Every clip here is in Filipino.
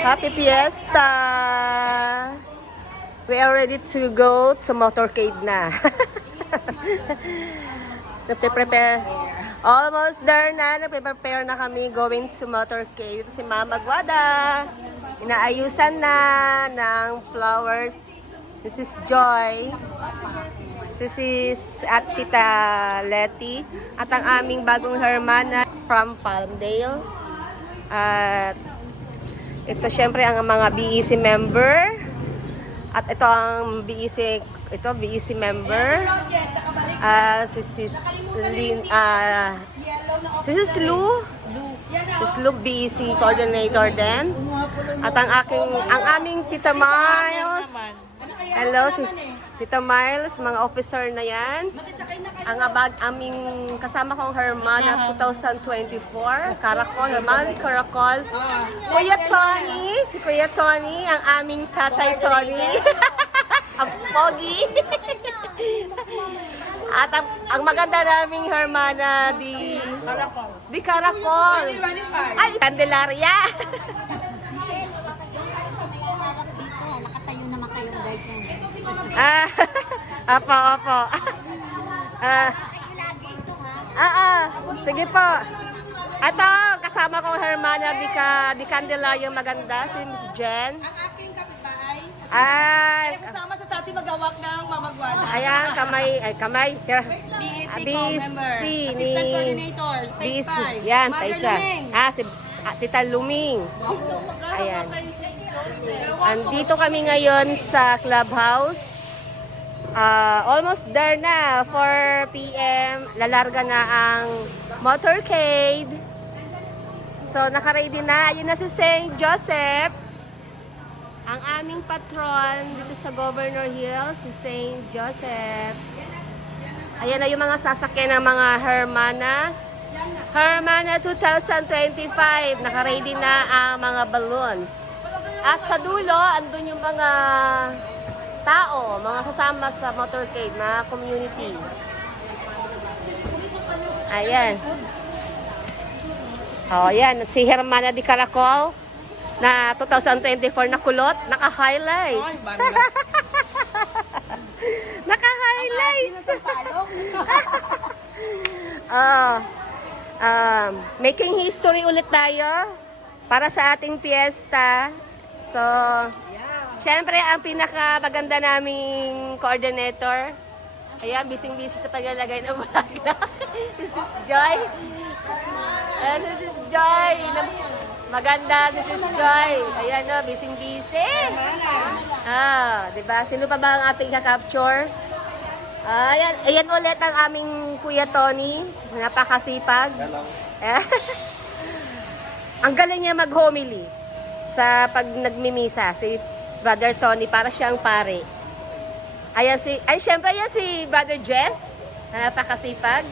Happy Fiesta! We are ready to go to motorcade na. Nagpe-prepare. Almost there na. Nagpe-prepare na kami going to motorcade. Ito si Mama Guada. Inaayusan na ng flowers. This is Joy. This is at Tita Letty. At ang aming bagong hermana from Palmdale. At ito syempre ang mga BEC member. At ito ang BEC member. This is Lou. This Lou BEC coordinator din. At ang aming Tita Miles. Hello, si Tita Miles, mga officer na yan. Ang aming kasama kong Hermana 2024, Hermana Caracol. Kuya Tony, si Kuya Tony, ang aming Tatay Tony. Ang pogi. At ang maganda naming Hermana di Caracol. Ay, Candelaria. Nakatayo naman kayong guide niya. Opo. Sige po. Ito, kasama kong Hermana di Candelaria maganda, si Miss Jen. Ang aking kapitbahay. Ay, Kasama sa ating magawak ng Mama Guada. ayan, kamay. Here. BEC member. ni Assistant coordinator. Phase BC. 5. Yan, Mother paisa. Lumeng. Si Tita Luming. Ayan. Andito kami ngayon sa clubhouse. Almost there na, 4 p.m. Lalarga na ang motorcade. So, nakaready na. Ayun na si St. Joseph. Ang aming patron dito sa Governor Hill, si St. Joseph. Ayan na yung mga sasakyan ng mga Hermana. Hermana 2025. Nakaready na ang mga balloons. At sa dulo, andun yung mga tao, mga kasama sa motorcade, mga community. Ayan. Ayan. Si Hermana di Caracol na 2024 na kulot, naka-highlights. Naka-highlights. Making history ulit tayo para sa ating fiesta. So, syempre, ang pinaka-maganda naming coordinator, ayan, busy-busy sa paglalagay ng bulaklak. This is Joy. This is Joy. Maganda, this is Joy. Ayan, no, busy-busy. Diba? Sino pa ba ang ating ka-capture? Ayan ulit ang aming Kuya Tony. Napakasipag. Ang galing niya mag-homily sa pag nagmimisa, si Brother Tony, para siyang pare. Syempre yan si Brother Jess, napakasipag.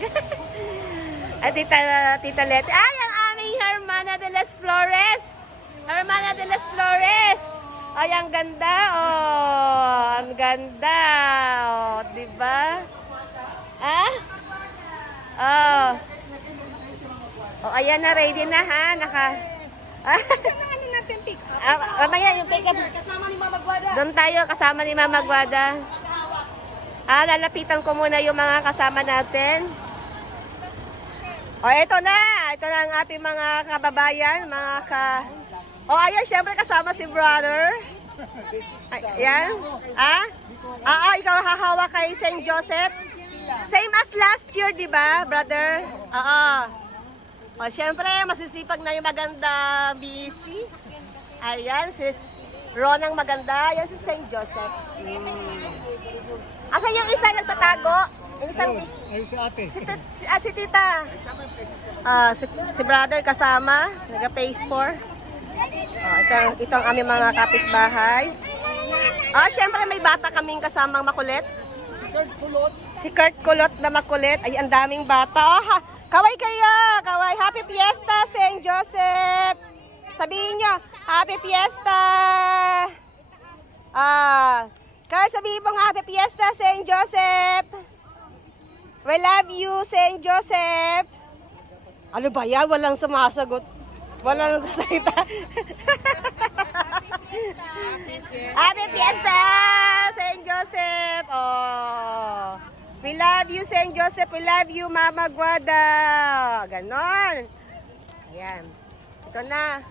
At Tita Letty. Ang aming Hermana de las Flores. Hermana de las Flores. Ay, ang ganda, ang ganda, diba? Ayan na, ready na ha, Saan ang ano natin pick up? mamaya yung pick up. Kasama ni Mama Guada. Doon tayo, kasama ni Mama Guada. Lalapitan ko muna yung mga kasama natin. Ito na ang ating mga kababayan, ayan, syempre kasama si brother. Ayan. Ikaw hahawa kay St. Joseph. Same as last year, di ba, brother? Syempre, masisipag na yung maganda BC. Ayan, si Ronang maganda. Ayan si St. Joseph. Asan yung isa nagtatago? Yung isang... Ayun si ate. Si tita. Si brother kasama. Nag-phase 4. Ito ang aming mga kapitbahay. Syempre may bata kaming kasamang makulit. Si Kurt Kulot na makulit. Ay, ang daming bata. Kaway kayo! Kaway! Happy Fiesta, St. Joseph! Sabihin nyo, Happy Fiesta! Kaya sabihin mo nga, Happy Fiesta, St. Joseph! We love you, St. Joseph! Ano ba yan? Walang sumasagot. Wala nang kasalita. Happy Fiesta! St. Joseph! Oh! We love you, St. Joseph. We love you, Mama Guada. Ganon. Ayan. Ito na.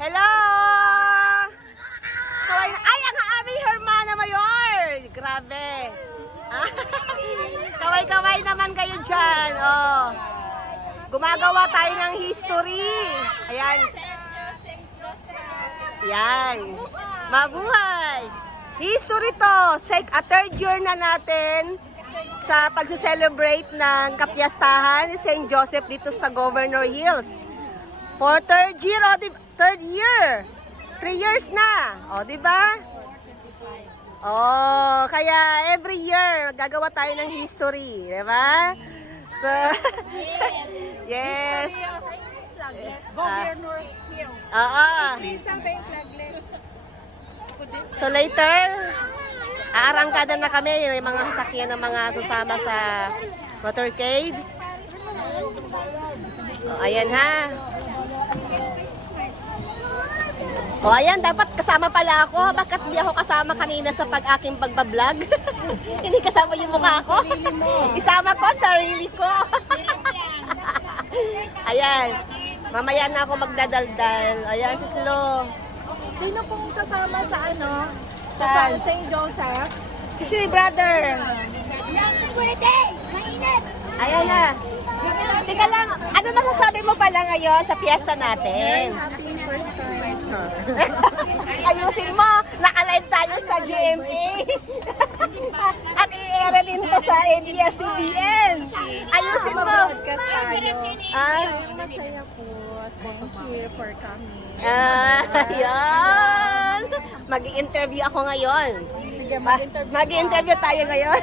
Hello! Kaway na. Ay, ang aming Hermana Mayor! Grabe. Kaway-kaway naman kayo dyan. Oh. Gumagawa tayo ng history. Ayan. Yan. Mabuhay. History to. Third year na natin sa pag-celebrate ng kapiyastahan ni St. Joseph dito sa Governor Hills. For third year. 3 years na. O, di ba? Oh, kaya every year gagawa tayo ng history, di ba? So, yes. Governor Hill. Oo. Saan ba yung flaglet? So later, aarangkada na kami yung mga sasakyan ng mga susama sa motorcade. O, ayan ha. O, ayan, dapat kasama pala ako. Bakit hindi ako kasama kanina sa aking pagbablog? Hindi kasama yung mukha ko. Isama ko, sarili ko. Ayan. Mamaya na ako magdadaldal. Ayan, si Slo. Sino pong sasama sa ano? Sa Saan? St. Joseph? Si brother. Pwede! Mainit! Ayan na. Teka lang, ano masasabi mo pala ngayon sa piyesta natin? Happy first time. Ayusin mo, naka-live tayo sa GMA. At i-air din to sa ABS-CBN. Ayusin mo. Broadcast tayo. Masaya po. Thank you for coming. Ayan. Mag-i-interview ako ngayon. Sige, mag-interview. Mag-i-interview tayo ngayon.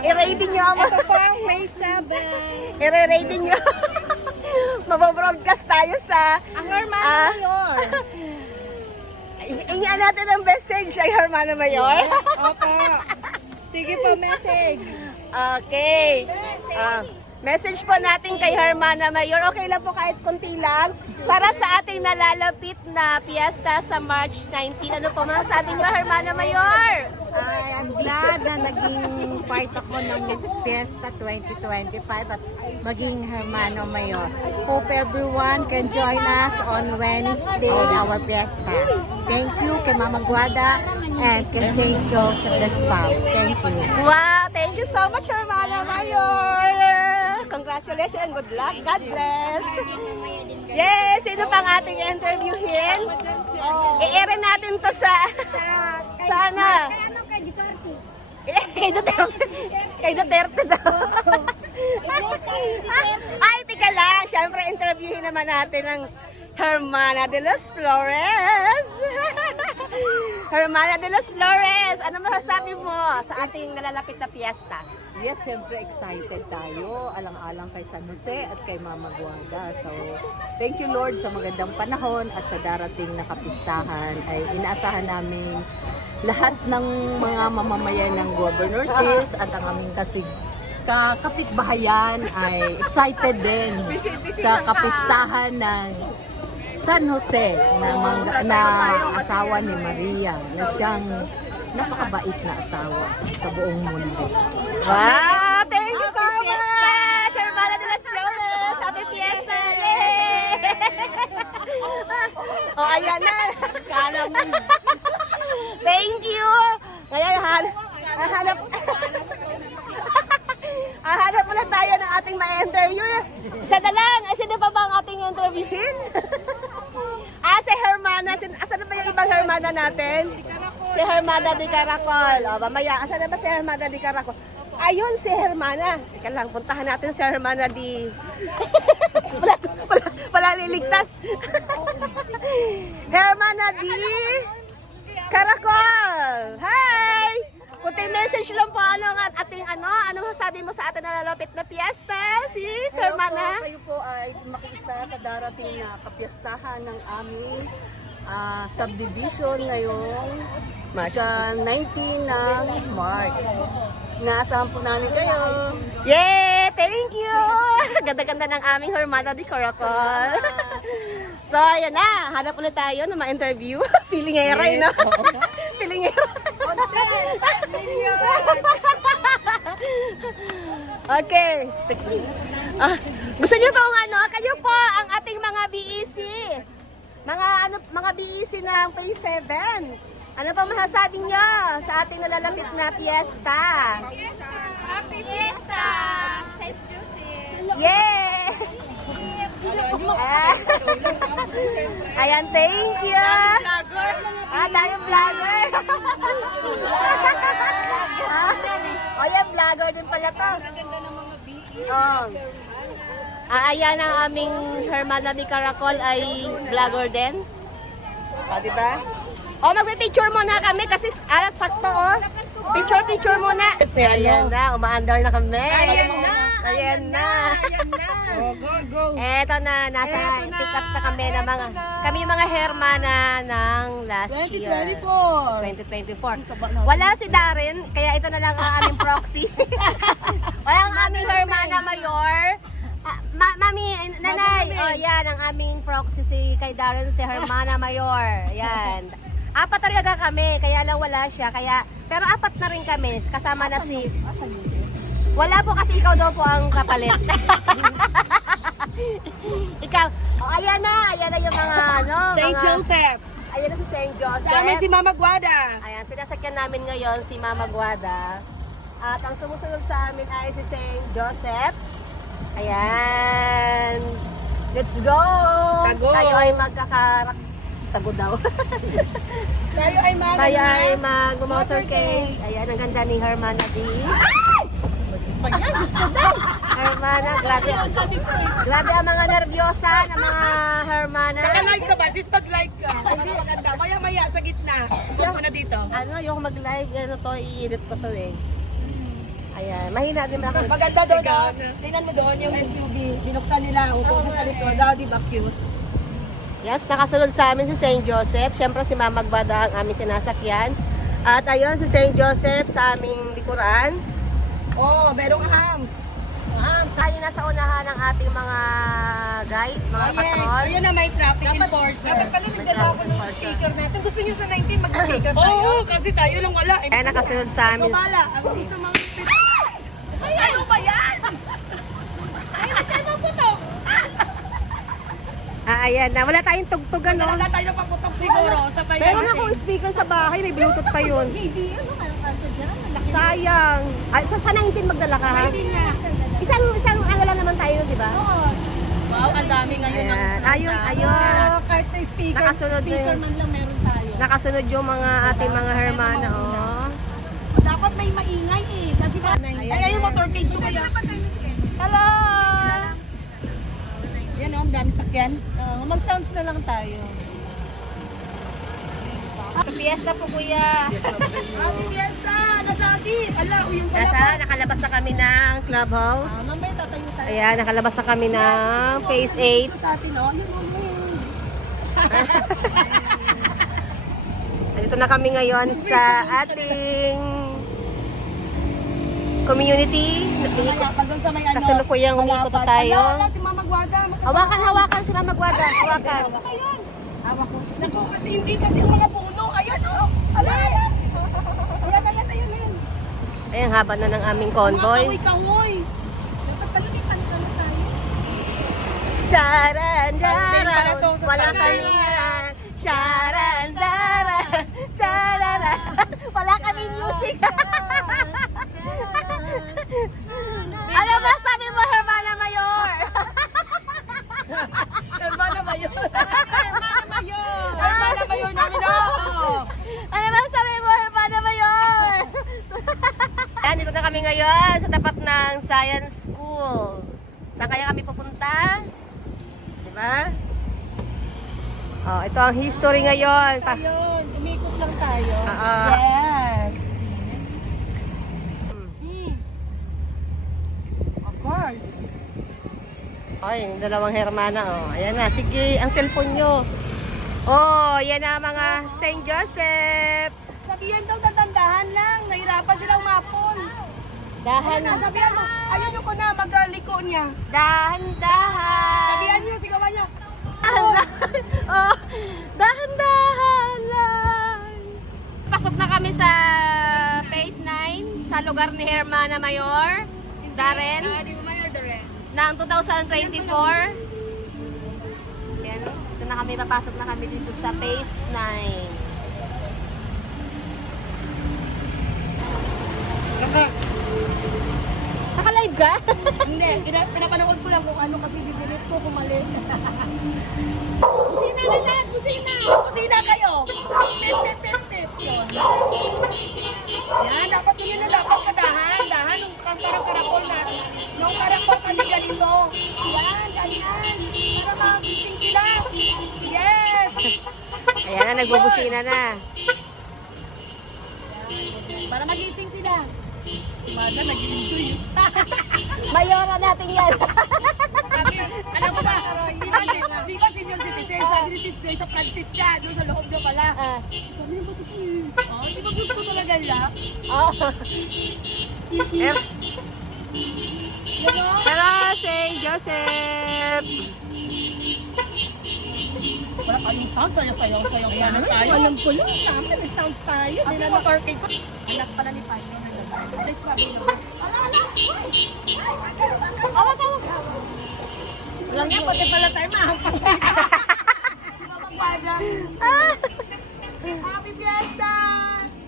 I-rating nyo ako. Ito pa, may sabay. I-rating nyo. Mababroadcast tayo sa... Ang Hermana Mayor. Ingaan natin ang message ay Hermana Mayor. Opo. Sige po, message. Okay. Message po natin kay Hermana Mayor. Okay lang po kahit konti lang. Para sa ating nalalapit na piyesta sa March 19. Ano po masasabi niyo, Hermana Mayor? I'm glad na naging part ako ng Fiesta 2025 at maging Hermano Mayor. Hope everyone can join us on Wednesday, our Fiesta. Thank you kay Mama Guada and kay St. Joseph the Spouse. Thank you. Wow, thank you so much, Hermana Mayor. Congratulations and good luck. God bless. Yes, sino pang ating interviewin? I-air natin to sa sana. Kay Duterte. Kay Duterte daw. Ay, tika lang. Siyempre, interviewin naman natin ang Hermana de los Flores. Hermana de los Flores, ano masasabi mo sa ating nalalapit na piyesta? Yes, siyempre excited tayo. Alang-alang kay San Jose at kay Mama Guada. So, thank you Lord sa magandang panahon at sa darating na kapistahan ay inaasahan namin lahat ng mga mamamayan ng Governor's Hills at ang aming kapitbahayan ay excited din sa kapistahan ng San Jose na asawa ni Maria na siyang napakabait na asawa sa buong mundo. Wow! Thank you so much! Hermana de los Flores! Happy Fiesta! Yay! O, ayan na! Kala mo. Thank you! Ngayon, hahanap muna tayo ng ating ma-interview. Isa na lang! Sino pa ba ang ating interviewin? Si Hermana. Asan na ba yung ibang Hermana natin? Si Hermana de Caracol. O, mamaya. Asan na ba si Hermana de Caracol? Ayun, si Hermana. Teka lang, puntahan natin si Hermana di... wala liligtas. Hermana di Caracol. Hi! Kunting message lang po ano masasabi mo sa atin na lalapit na piyesta, sis, Hermana? Kayo po ay makiisa sa darating na kapiyastahan ng aming subdivision ngayong March. 19 ng March. Inaasahan po namin kayo. Yay! Thank you! Ganda-ganda ng aming Hermana di Caracol. So, ayan na. Hanap ulit tayo na ma-interview. Feelingera, yun na. Feelingera. Okay. Gusto niyo ba ano? Kayo po ang ating mga BEC. Mga BEC ng Phase 7. Ano pa masasabi niyo sa ating nalalapit na piyesta? Happy Fiesta! St. Joseph! Yay! Ayan, thank you. Tayo vlogger. O yan, vlogger din pala to. Oh. Ayan ang aming Hermana ni Caracol ay vlogger din. O, diba? O, magpipicture muna kami kasi sakto, o. Picture muna. Ayan na, umaandar na kami. Ayan na. Eto na, nasa pick up na kami ng mga Hermana ng last year. 2024. Wala si Darren, kaya ito na lang ang aming proxy. Wala ang aming Hermana Mayor. Mami, nanay, oh yan, ang aming proxy kay Darren, si Hermana Mayor. Yan. Apat talaga kami, kaya lang wala siya. Pero apat na rin kami, kasama na si... Wala po kasi ikaw daw po ang kapalit. Ikaw, ayan na yung mga St. Joseph! Ayan na si St. Joseph. Sa amin si Mama Guada! Ayan, sinasakyan namin ngayon si Mama Guada. At ang sumusunod sa amin ay si St. Joseph. Ayan. Let's go! Sago! Tayo ay Sago daw. Tayo ay mag-motorcade. Ayan, ang ganda ni Hermana D. Hermana, grabe. Grabe ang mga nervyosa ng mga Hermana. Naka-live ka ba? Sis, pag-live ka. Hindi maganda. Maya-maya sa gitna. Huwag mo na dito. Yung mag-live, i-edit ko to eh. Ayan, mahina din ako. Maganda doon, oh. Tingnan mo doon yung SUV. Binuksan nila. Upo sa likod. Di ba cute? Yes, nakasunod sa amin si St. Joseph. Siyempre si Mama Gbada ang aming sinasakyan. At ayun si St. Joseph sa aming likuran. Oh, merong ham. Tayo nasa unahan ng ating mga guide, mga patron. Ayun na may traffic enforcer. Dapat pala nagdala ako ng speaker natin. Gusto niyo sa 19 mag-speaker tayo? Oo, kasi tayo lang wala. Ayan, nakasunod sa amin. Bala, ang gusto mga... Ay, ano ba yan? Ay, nagkaya mo putok. Ayan na. Wala tayong tugtog, ano? Wala tayo paputok siguro sa payo. Meron akong speaker sa bahay, may Bluetooth pa yun. JB, ano ka dyan? Sayang. Ay, sa 19 magdala ka, ha? Isang ano lang naman tayo, di ba? Wow, ang dami ngayon ng... Ayun. Kahit na speaker, Nakasunod speaker na man lang meron tayo. Nakasunod yung mga ating mga Hermana, oh. Dapat may maingay eh. Kasi ba... Ay, yung motorcade ko kaya. Hello! Yan oh, ang dami sakyan. Mag-sounds na lang tayo. Fiesta po, kuya. Happy Fiesta! Nasabi! Ala, yung Nakalabas na kami ng clubhouse. mamaya tatayo tayo. Ayan, nakalabas na kami ng phase 8. Sa atin, oh. Dito na kami ngayon sa ating community. Pag doon sa may ano. Kasalukuyang umikot na tayo. Ala, si Mama Guada. Hawakan si Mama Guada. Hawakan. Hawak ko. Naku, kasi hindi kasi yung mga puno. Ayan, oh. Ala, ayan. Ayan. Ayan, haba na ng aming convoy. Kahoy. Dapat palamitan ka na tayo. Charandara, wala kami yan. Charandara, charara. Wala kami music. Ano ba sabi mo, Hermana Mayor? Hermana Mayor. Hermana Mayor namin, oh. Ano ba sabi mo, Hermana Mayor? Yan, dito na kami ngayon sa tapat ng Science School. Saan kaya kami pupunta? Diba? Oh, ito ang history ngayon. Ayun, umikot lang tayo. Yes. Of course. Ay, yung dalawang Hermana, oh. Ayan na, sige, ang cellphone nyo. Oh, yan na mga St. Joseph. Sabihan daw dadandahan lang. Nahirapan sila umapon. Dahan, Sabihan mo, ayun yung ko na, magaliko niya. dahan. Sabihan niyo, sigawan niyo. Dahan-dahan lang. Oh, dahan-dahan lang. Pasok na kami sa Phase 9 sa lugar ni Hermana Mayor. Darren. Di mo mayor, Darren. Ng 2024. Yan. Ito na kami, papasok na kami dito sa Phase 9. Naka-live ka? Hindi, pinapanood ko lang kung ano kasi didelete ko kung mali. Kusina na lahat, kusina! Kusina kayo! Pip, pip, pip, pip. Yun. Yan, dapat yun na dapat kadahan. Dahan, nung parang karakol na. Nung karakol kami ganito. Yan, ganyan. Para magising sila. Yes! Ayan na, nagbubusina na. Para magising sila. Si Mada nag-enjoy. Mayora natin yan. Alam mo ba, di ba senior citizen, sabi ni Tis Joy sa transit siya, doon sa loob niya pala. Sabi niya, ba't ito? Oh, di ba gusto talaga niya? Oh. Gano'n? Tara, St. Joseph. Wala tayong sounds, sayaw naman tayo. Alam ko lang, tama, nag-sounds tayo. Hindi na nag-orcade ko. Anak pala ni Passion na nag-orcade. Please, pabi na. Ala! Awag! Alam niya, pati pala tayo mahampas. Si Mama Quadra. Happy Fiesta!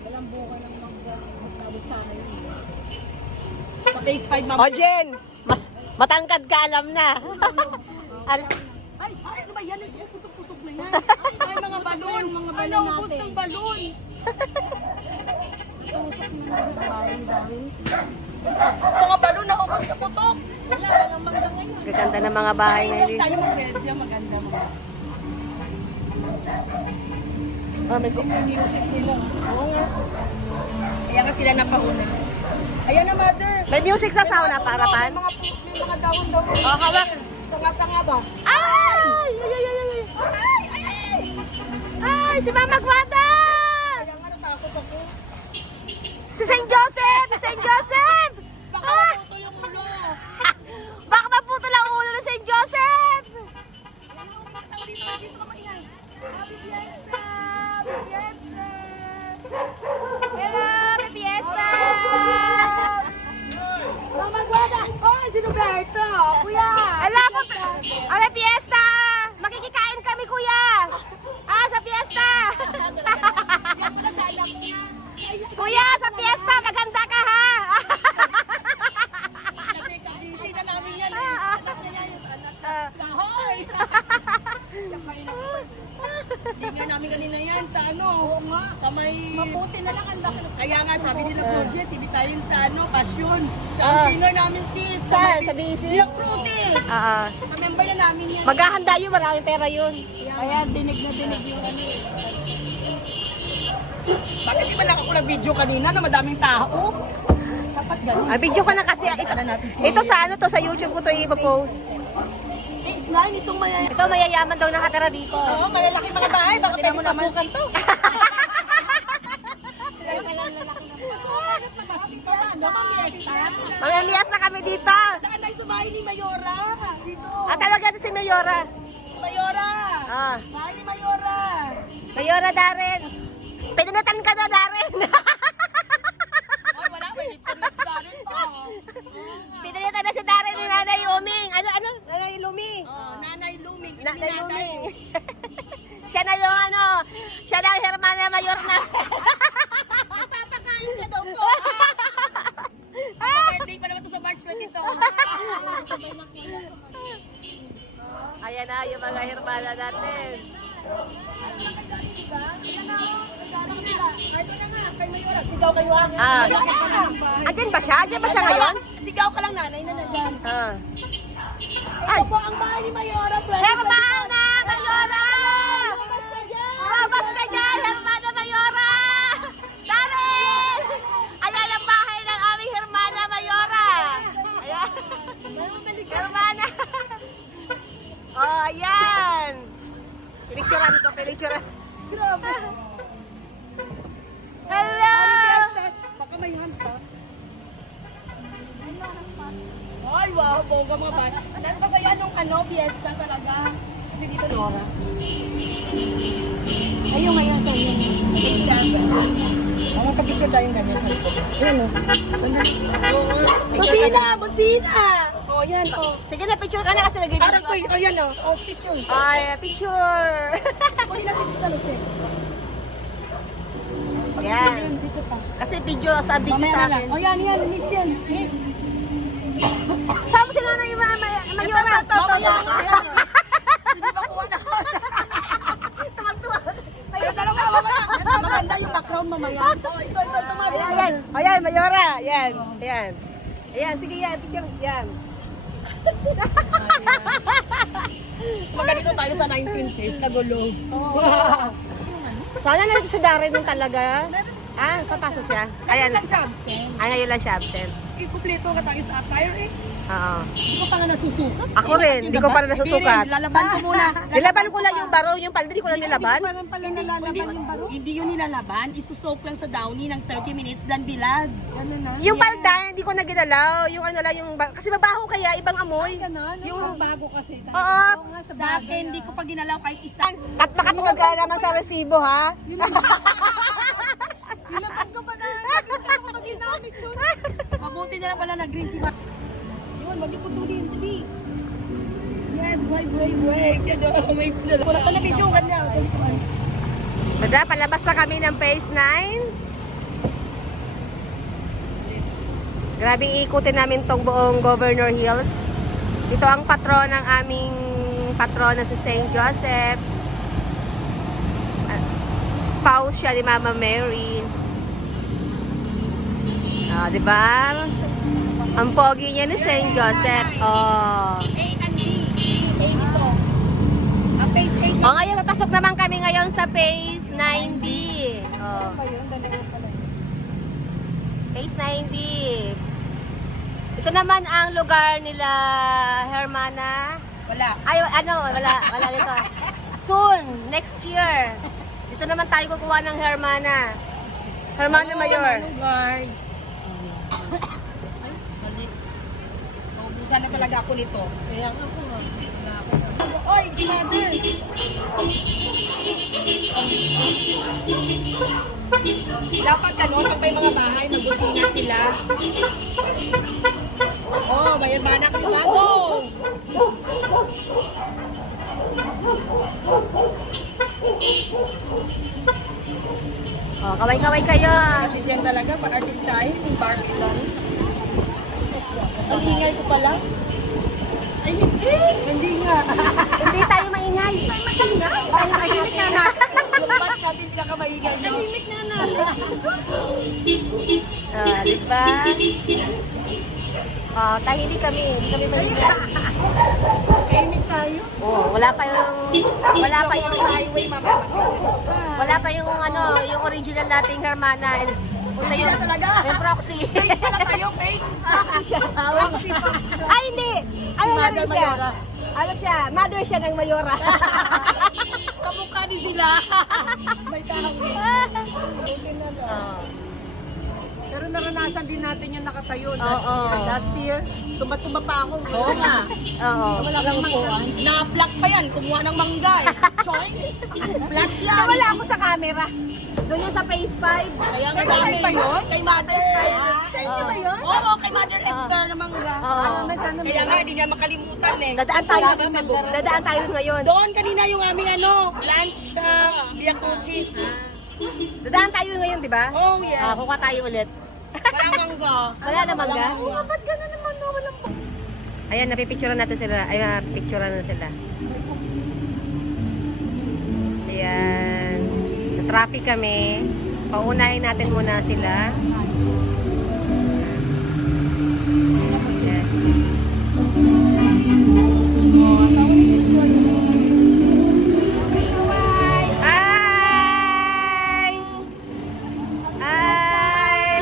Walang buka lang magtawag sa akin. Sa base 5, Mama. O, Jen, mas matangkad ka, alam na. Ay, ano ba yan? Putok-putok na yan. Ay, mga balon. Ano, ubos ng balon. Mga balon na ubos na putok. Gaganda ng mga bahay Ay, ngayon. tayo mag-redya, maganda mga. Oh, may Music sila. Oo nga. Kaya nga sila napauna. Ayan na, mother. May music sa sauna, parapan. May mga daon-daon. Oh, hawak. Sanga-sanga ba? Ay! Ay, ay, ay, ay. Ay! Ay, si Mama Guada! Kaya nga natakot ako. Si St. Joseph! Si St. Joseph! Baka Ah! naputol yung ulo. Baka maputol ang ulo ng St. Joseph! Dito ka maingay. Happy Fiesta! Happy Fiesta! Hello, happy fiesta! Mama Guada! Oy, sino ba ito? Kuya! Hello, happy fiesta! Makikikain kami, kuya! Ah, sa fiesta! Yan pala sa anak ko na. Kuya, sa fiesta, maganda ka, ha? Kasi kabisi na namin yan. Anak niya yan. Anak. Hoy! Singa namin kanina yan sa ano. Oo nga. Sa may... Mabuti na lang ang laki. Kaya nga sabi nila Claudia, si Vitalim sa ano, Passion. Siya ang Ah. singer namin sis. Saan? Sa BC? Ilang Cruises. Ah, Ka-member na namin yan. maghahanda yun, maraming pera yun. Kaya dinig na dinig yung ano. Bakit di ba lang ako nag-video kanina na madaming tao? Dapat ganun. Ah, video ka na kasi. Ito sa ano to, sa YouTube ko to ipopost. Phase 9, itong maya... Ito, mayayaman daw nakatira dito. Oo, malalaki mga bahay. Baka pwede pasukan to. Mamamiyas na kami dito. Tayo sa bahay ni Mayora. Dito. At talaga si Mayora. Si Mayora. Ah, Bahay ni Mayora. Mayora Darren. Pinunatan ka na, Darren. Ay, wala. May lechon na si Darren pa. Pinunatan na si Darren ni Nanay Uming. Ano? Nanay Lumi. Oh, Nanay Luming. Nanay Luming. Siya na yung ano, siya na ang Hermana Mayor na. Papakain ka daw po. Birthday pa naman to sa March 22. Ayan na yung mga Hermana natin. Kay Mayora, sigaw kayo ha. Ah. Andyan ba siya? Andyan ba siya ngayon? Sigaw ka lang nanay na nandyan. Ah. Ito po ang bahay ni Mayora. Hermana Mayora! Lumabas ka dyan, Hermana Mayora! Darren! Ayan ang bahay ng aming Hermana Mayora. Ayan. Hermana. Oh, ayan. Pinicturan ko, pinicturan. Grabe. Hello! Baka may hams ha. Ay, wow, bongga mga bata. Napasaya nung ano, fiesta talaga. Kasi kasi dito, Nora. Ayun ngayon sa inyo. Ang magpa-picture tayo yung ganyan sa likod. Ayan o. Busina! Busina! O, yan o. Sige na, picture ka na kasi lagay Parang ko, o yan o. O, picture. Ay, picture. Kunin natin si Salose. Yan. Dito pa. Kasi video sa video Mamaya sa na lang. akin. O, yan. Miss yan. Saan mo sila na yung mga mayora? Mamaya nga. Hindi ba kuha na ko? Kayo dalawa, mamaya. Maganda yung background mamaya. O, ito, mami. Ayan, ayan, mayora. Ayan, ayan. Ayan, sige yan, picture. Yan. Maganito tayo sa 1960s, kagulo. Sana na si Darren nung talaga. Ah, papasok siya. Ayan. Ay, ngayon lang siya absent. Ikumpleto ka tayo sa attire eh. Oo. Hindi ko pa nga nasusukat. Ako rin, hindi ko pa rin nasusukat. Lalaban ko muna. Nilaban ko lang yung baro, yung palda, hindi ko lang nilaban. Hindi yun nilalaban. Isusok lang sa downy ng 30 minutes dan bilad. Ganun na. Yung palda, hindi ko na ginalaw. Yung ano lang, yung kasi mabaho kaya, ibang amoy. Yung Bago kasi. Oo. Sa akin, hindi ko pa ginalaw kahit isa. At nakatulad ka naman sa resibo, ha? Nilaban ko pa na. Sabi ko pag ginamit yun. Mabuti na lang pala na green si Ma. Yun, magiputulin. Dali. Yes, wave. Gano'n, may pinala. Wala ka na video, ganyan. Tada, palabas na kami ng phase 9. Grabing ikutin namin tong buong Governor Hills. Ito ang patron ng aming patrona si St. Joseph. Spouse siya ni Mama Mary. Ah, di ba? Ang pogi niya ni St. Joseph. Oh. A and B. A dito. Ang phase 8. O ngayon, papasok naman kami ngayon sa phase 9B. Oh. Phase 9B. Ito naman ang lugar nila Hermana. Wala. Ay, ano, wala dito. Soon, next year. Dito naman tayo kukuha ng Hermana. Hermana Mayor. Guard. Ay, mali. Naubusan na talaga ako nito. Kaya nga ako nga. Oy, si mother! Dapat ganun, pag may mga bahay, magbusina sila. Oh, may hermana kami bago! Oh, kaway-kaway kayo. Kasi dyan talaga, pan-artist tayo, yung Barbie lang. Ang ingay ko pala. Ay, hindi nga. Hindi tayo maingay. Tayo maingay. Yung bus natin pinakamaingay, no? Tahimik na natin. Ah, di ba? Oh, tahimik kami. Hindi kami maingay. Tahimik tayo. Oh, wala pa yung Sa highway, mama. wala pa yung ano, yung original nating Hermana. Una yung talaga. yung proxy. Fake pala tayo, fake. Ay, hindi. Ano na Mother rin siya? Mayora. Ano siya? Mother siya ng Mayora. Kamukha din sila. May tahang din. Okay na lang. Pero naranasan din natin yung nakatayo. Oo. Last year, tuba-tuba pa ako. Oo nga. Oo. Wala kang upuan. Na-block pa yan. Kumuha ng mangga eh. Choy. Block yan. Nawala ako sa camera. Doon yung sa phase 5. Kaya nga sabi. pa yun? Kay Mother. Sa inyo ba yun? Oo, kay Mother Esther na mangga. Oo. Kaya nga, hindi niya makalimutan eh. Dadaan tayo ngayon. Doon kanina yung aming lunch via coaches. Dadaan tayo ngayon, di ba? Oh yeah. Ah, kukuha tayo ulit. Walang mangga. Wala namang ga? Ba't gano'n naman no? Walang Ayan, napipicturean natin sila. Ay, napipicturean na sila. Ayan. Na-traffic kami. Paunahin natin muna sila. Ayan. Hi! Hi!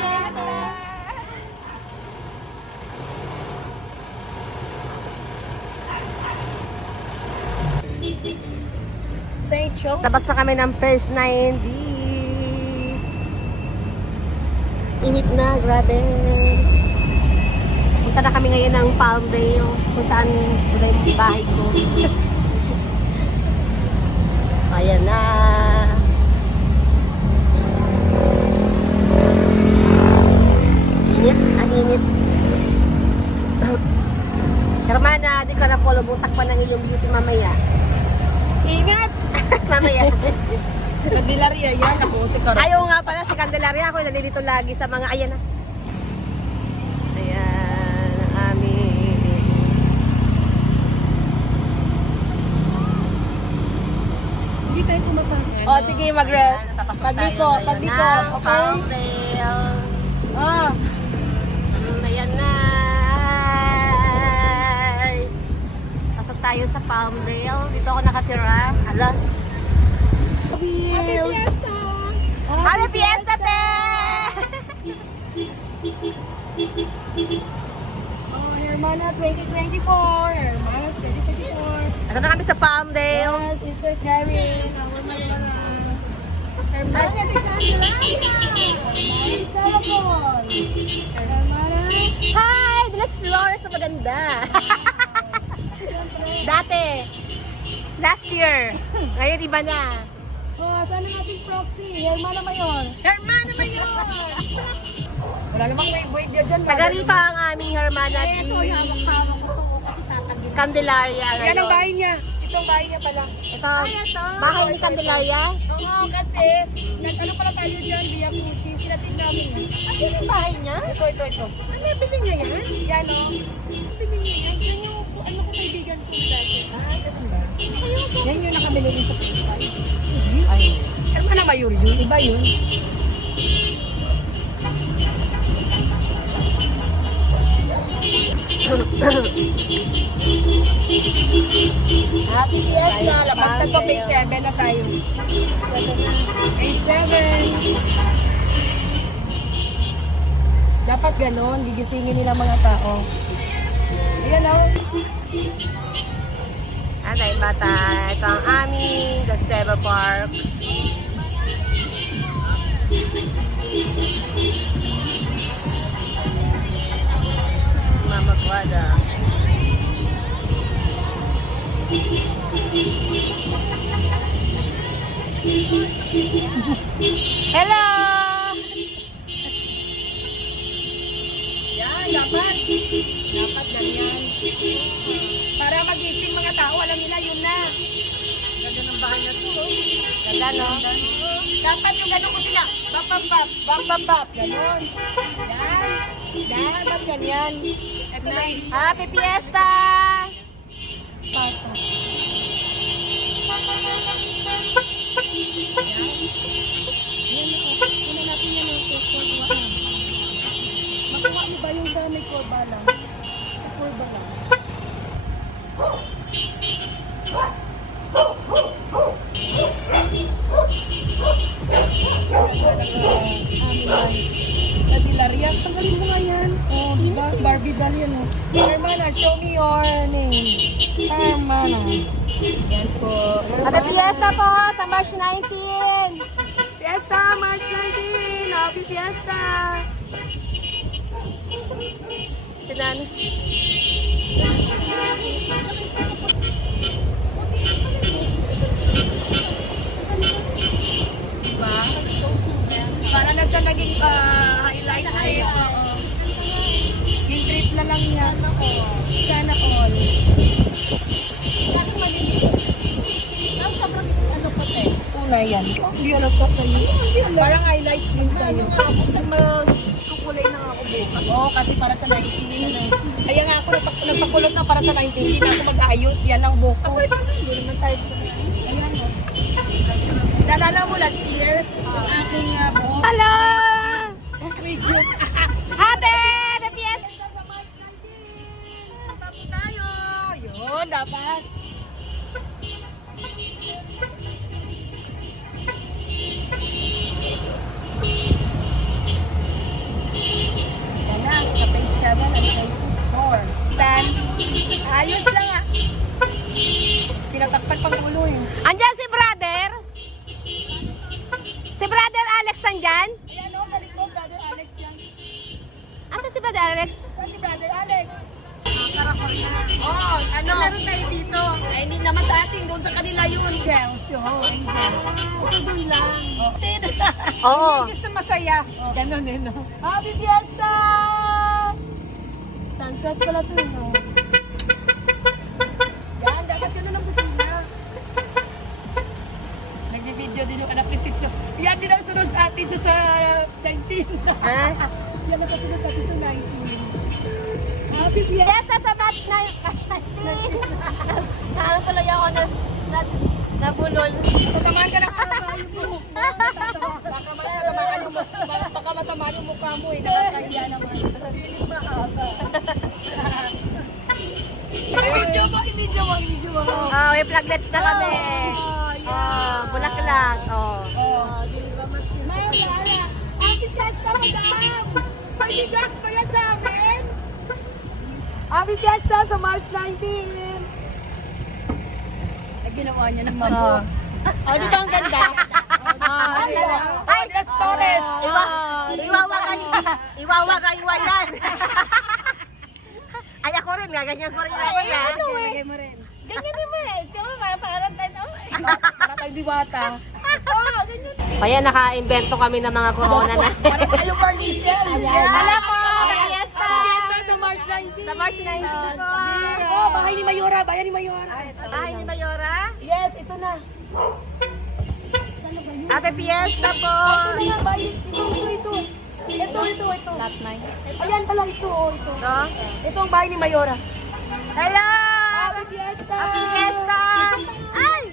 Saint Joe. Tapos na kami ng first 9D. Init na, grabe. Punta na kami ngayon ng Palmdale, kung saan wala yung bahay ko. Ayan na. Init, ang init. Hermana, di ka na polo, butak pa ng iyong beauty mamaya. Ingat! Mamaya. Candelaria yan. Ako si Karapol. Ayaw nga pala si Candelaria. Ako nalilito lagi sa mga, ayan na. Ayan, ang aming. Hindi tayo pumapasok. Oh, sige, magliko. Okay? Ah. Ayan na. Pasok tayo sa Palmdale. Dito ako nakatira. Hala. Happy Fiesta! Happy Fiesta, te! Oh, Hermana 2024. Hermana's 2024. Ito na kami sa Palmdale. Yes, Mr. Karen. Our Hermana. Hermana de Candelaria. Hermana Caracol. Hermana. Hi! Dilas Flores na maganda. Dati. Last year. Ngayon iba na. Oh, saan ang ating proxy? Hermana Mayor. Hermana Mayor! Wala namang may video dyan. Taga rito ang aming Hermana di Hawak-hawak ko to kasi tatagin. Candelaria. Yan ang ngayon. bahay niya. Ito ang bahay niya pala. Ito, bahay ni Candelaria. Oo, kasi nag-ano pala tayo dyan, Via Pucci. Sinatin namin. Ano yung bahay niya? Ito. Ano yung pili niya yan? Yan o. Pili niya yan? Yan yung ano ko kaibigan ko dati. Ah, ganun ba? Yan yung nakabili rin sa pilihan. Ay. Hermana Mayor yun. Iba yun. Happy Fiesta! Labas na to, May 7 na tayo. May 7. Dapat ganon, gigisingin nila mga tao. Ayan o. Anay bata. Ito ang aming Gazebo Park. Mama Guada. Hello! Yan, dapat. Dapat ganyan. Para magising mga tao, alam nila yun na. Ganda ng bahay na to. Ganda, no? Dapat yung gano'n ko sila. Bap, bap, bap. Bap, bap, bap. Ganon. Yan. Yan, ba't ganyan? Ito na Happy Fiesta! Una natin yan ang kurba. Makuha mo ba yung sa may kurba lang? Sa kurba lang. Candelaria, tanggalin mo nga yan. Oh, diba? Barbie doll yan, oh. Hermana, show me your name. Hermana. Yan po. Happy Fiesta po sa March 19! Fiesta, March 19! Happy Fiesta! Sinan. Diba? Para na siya naging highlight trip. Oo. Yung trip na lang yan. Ako. Sana all. Bakit maliliit? Ang sobrang ano pa te? Una yan. Hindi alam pa sa'yo. Parang highlight din sa'yo. Magkukulay na ako bukas. Oo, kasi para sa 19 na. Kaya nga ako nagpakulot na para sa 19. Hindi na ako mag-ayos. Yan ang buko. Hindi naman tayo. Ayan o. Naalala mo last year? Ang aking buhok. Hello! May group. Happy Fiesta! Sa March 19! Tapos tayo! Yun, dapat. Yan na, sa page 7 and page 4. Dan, ayos lang ah. Tinatakpan pang ulo eh. Andyan si brother? Si brother Alex andyan? Ayan o, sa likod, Brother Alex yan. Asa si brother Alex? Saan si Brother Alex? karakol na. Oh, ano? Meron tayo dito. Ay, hindi naman sa atin. Doon sa kanila yun. Angels. Angel. Doon lang. Oo. Gusto masaya. Ganon eh, no? Happy Fiesta! Suntrust pala to, no? Yan, dapat yun na ng kusina. Nag-video din yung anak ni Sis ko. Yan din ang sunod sa atin sa 19. Ah? Yan ang kasunod natin sa 19. Happy Fiesta! Fiesta sa match na Naalang tuloy ako nabulol. Tatamaan ka ng haba yung buhok mo. Baka matamaan yung mukha mo eh. Nakakahiya naman. Pilit mahaba. I-video mo. Oh, may pluglets na kami. Oh, bulaklak. Oh. Maya, Happy Fiesta, madam! May bigas pa yan sa amin? Happy Fiesta sa March 19! Ginawa niya ng mago. Oh, di ba ang ganda? Ay, Torres! Iwawa kayo yan. Ay, ako rin nga. Ganyan ko rin ako yan. Lagay mo rin. Ganyan din mo eh. Ito, parang tayo. Para kayo diwata. Kaya naka-invento kami ng mga corona na. Para kayo Barniciel! Alam ko, fiesta! Fiesta sa March 19! Sa March 19 ko. Oh, bahay ni Mayora, bayan ni Mayora. Bahay ni Mayora. Yes, ito na. Happy Fiesta po. Ito na, bahay. Ito. Ito. Lot 9. Ayan pala ito, ito. No? Ito ang bahay ni Mayora. Hello! Happy Fiesta! Happy Fiesta! Ay!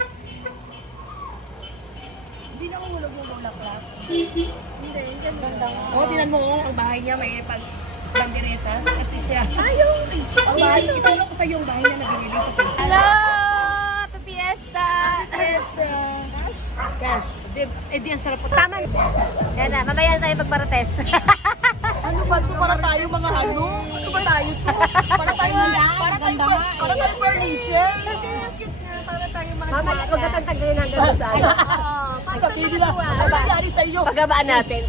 Hindi na mahulog yung bulaklak. Hindi, oo, tinan mo, ang bahay niya may banderetas kasi siya. Ayun! Ang bahay, itulong ko sa yung bahay niya na binili sa Facebook. Hello! Happy Fiesta! Fiesta! Cash. Eh, di ang sarap. Tama. Yan na, mamaya na tayo magmarates. Ano ba ito? Para tayo mga ano? Ano ba tayo to? Para tayo Berlisian. Mamaya, huwag ka tagtagalin hanggang sa saan. Sabihin nila, ano nangyari sa iyo? Pagabaan natin.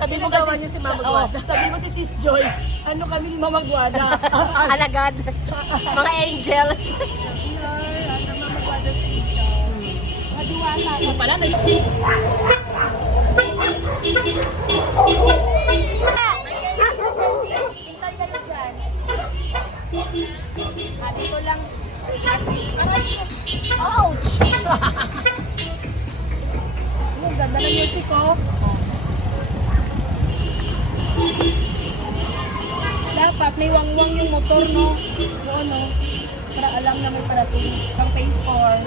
Sabi mo kasi si Mama Guada. Sabi mo si Sis Joy, ano kami ni Mama Guada? Alagad. Mga angels. Ano pala? Hintay kayo dyan. Dito lang. Ouch! Ang ganda ng music ko. Dapat may wangwang yung motor, no? O ano? Para alam na may parating kang phase 4.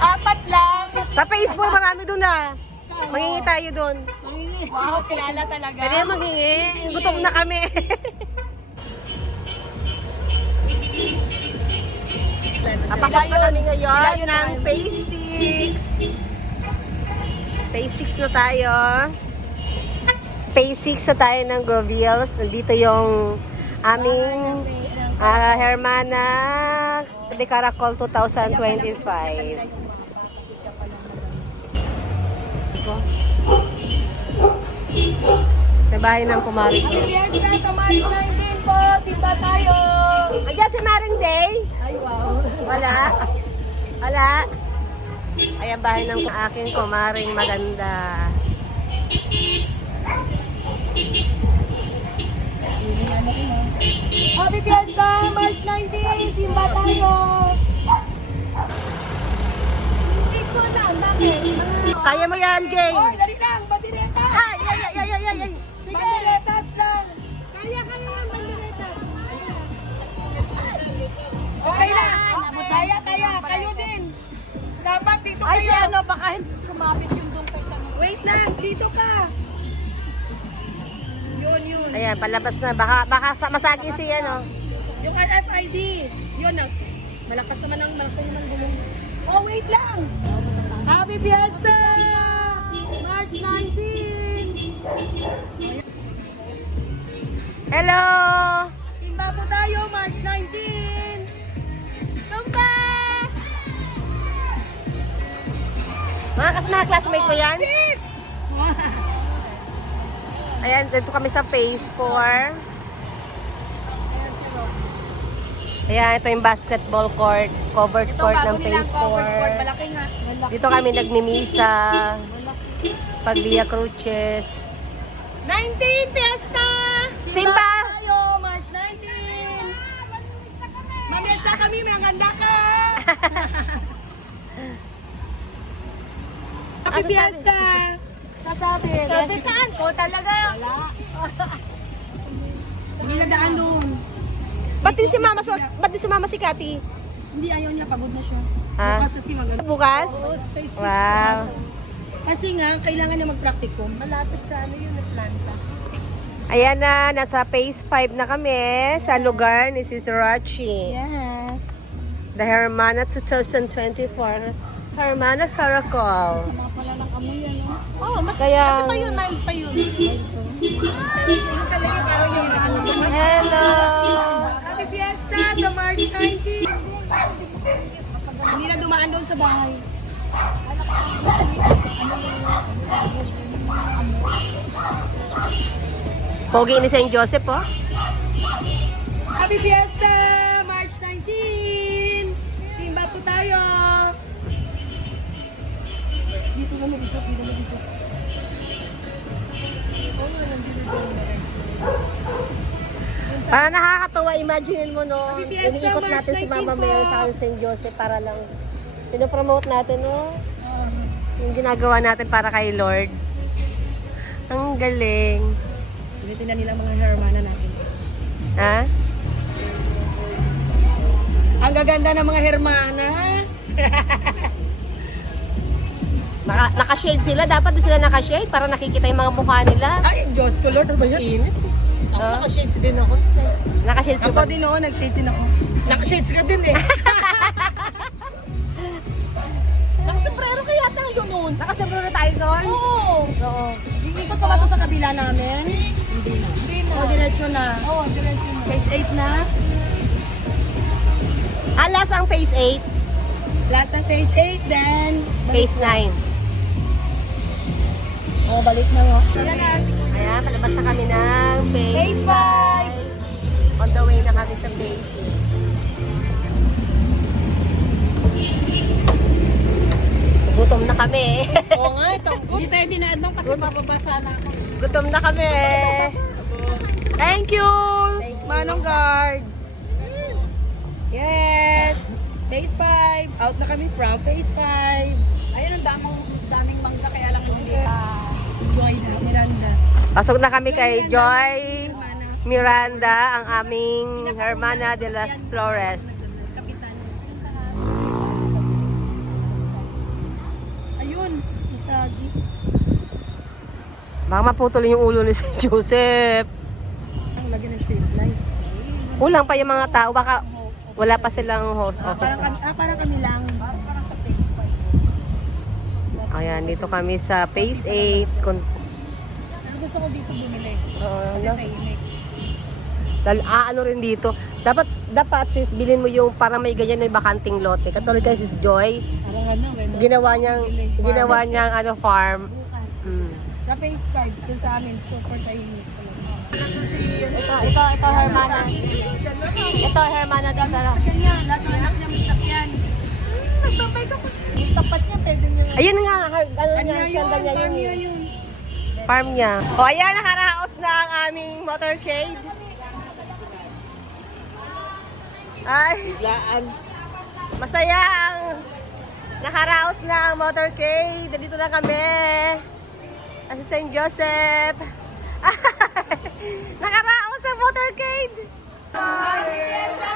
Apat lang. Sa Facebook, marami doon na. Mangingi tayo doon. Wow, kilala talaga. Pwede yung mangingi. Gutom na kami. Napasok na kami ngayon ng Phase 6. Phase 6 na tayo. Phase 6 na tayo ng Goviels. Nandito yung aming Hermana de Caracol 2025. Sa bahay ng kumari ko. Fiesta sa March 19 po. Simba tayo. Ayan si Maring Day. Ay, wow. Wala. Wala. Ayan bahay ng aking kumaring maganda. Happy Fiesta! March 19! Simba tayo! Hindi ko na, bakit? Kaya mo yan, Jane. Oy, dali lang! Bandiretas! Ay, ay, ay, ay, ay, ay. Bandiretas lang! Kaya yung bandiretas. Okay na! Kaya! Kayo din! Dapat dito Ay, si kayo! ano, baka sumapit yung doon kay San. Wait lang! Dito ka! Yun. Ayan, palabas na. Baka masagi si ano. Yung RFID! Yun na. Malakas naman ang gulong. Oh, wait lang! Happy Fiesta! March 19! Hello! Simba po tayo, March 19! Simba! Mga classmate mo yan? Ayan, dito kami sa phase 4. Ayan, ito yung basketball court. Covered court ng phase 4. Malaki nga. Dito kami nagmimisa. Pag Via Cruces. 19 Fiesta! Simba! Tayo, March 19! Mamiesta kami, may ang ganda ka! Happy Fiesta! Sasabi. Sabi saan ko talaga? Hindi na daan doon. Ba't di si mama si Cathy? Hindi, ayaw niya. Pagod na siya. Ha? Bukas kasi maganda. Bukas? Wow. Kasi nga, kailangan niya mag-practicum. Malapit sa ano yun, Atlanta. Ayan na, nasa phase 5 na kami sa lugar ni Sis Rachi. Yes. The Hermana 2024. Hermana Caracol. Sama pala ng amoy yan, no? Oh, mas Kaya... pa yun, mild pa yun. Hello! Happy Fiesta sa March 19! Hindi na dumaan doon sa bahay. Pogi ni St. Joseph, oh. Happy Fiesta! March 19! Simba po tayo! Dito na dito, dito na dito. Para nakakatawa, imagine mo, no? Happy Fiesta, Iniikot March natin si 19 Mama po. Mary sa St. Joseph para lang pinopromote natin, no? Yung ginagawa natin para kay Lord. Ang galing. Dito na nila mga hermana natin. Ha? Ang gaganda ng mga hermana. Naka-shade sila. Dapat di sila naka-shade para nakikita yung mga mukha nila. Ay, Diyos ko, Lord, ano ba yan? Init. Ako naka-shades din ako. Naka-shade sila. Ako din noon, nag-shades din ako. Naka-shades ka din eh. Nakasombrero kaya tayo noon. Nakasabro na tayo doon? Oo. Oo. Ikot pa ba ito sa kabila namin? Hindi na. Hindi na. O, diretso na. Oo, diretso na. Phase 8 na. Alas ang phase 8. Last ng phase 8, then... Phase 9. Oh, balik na mo. Ayan, palabas na kami ng phase 5. On the way na kami sa phase 8. Gutom na kami. Oo nga, ito. Hindi tayo dinadang kasi mababasa na ako. Gutom na kami. Thank you, Manong Guard. Yes. Phase 5. Out na kami from phase 5. Ayun, ang daming mangga kaya lang hindi. Joy na, Miranda. Pasok na kami kay Joy Hermana. Miranda, ang aming Hermana de las Flores. Kapitan. Ayun, masagi. Baka maputol yung ulo ni St. Joseph. Ang lagyan ng street lights. Kulang pa yung mga tao. Baka wala pa silang host office. Parang kami lang. Parang sa phase 5. Ayan, dito kami sa phase 8. Pero gusto ko dito bumili. Kasi Ano? tahimik. Ano rin dito. Dapat sis, bilhin mo yung para may ganyan may bakanting lote. Katulad kay Sis Joy, Parang ano, ginawa niyang ano farm. Bukas. Hmm. Sa phase 5, ito sa amin, super tahimik. Ito Hermana. Ito Hermana din sa. Sa kanya, lahat ng anak niya may sakyan. Nagbabay ka po. Yung tapat niya, pwede niya. Ayun nga, ano niya, siyanda niya yun. Kanya eh. yun. Farm niya. O ayan, nakaraos na ang aming motorcade. Ay, masaya ang nakaraos na ang motorcade. Dito na kami. Sa St. Joseph. Nakaraos ang motorcade. Happy Fiesta!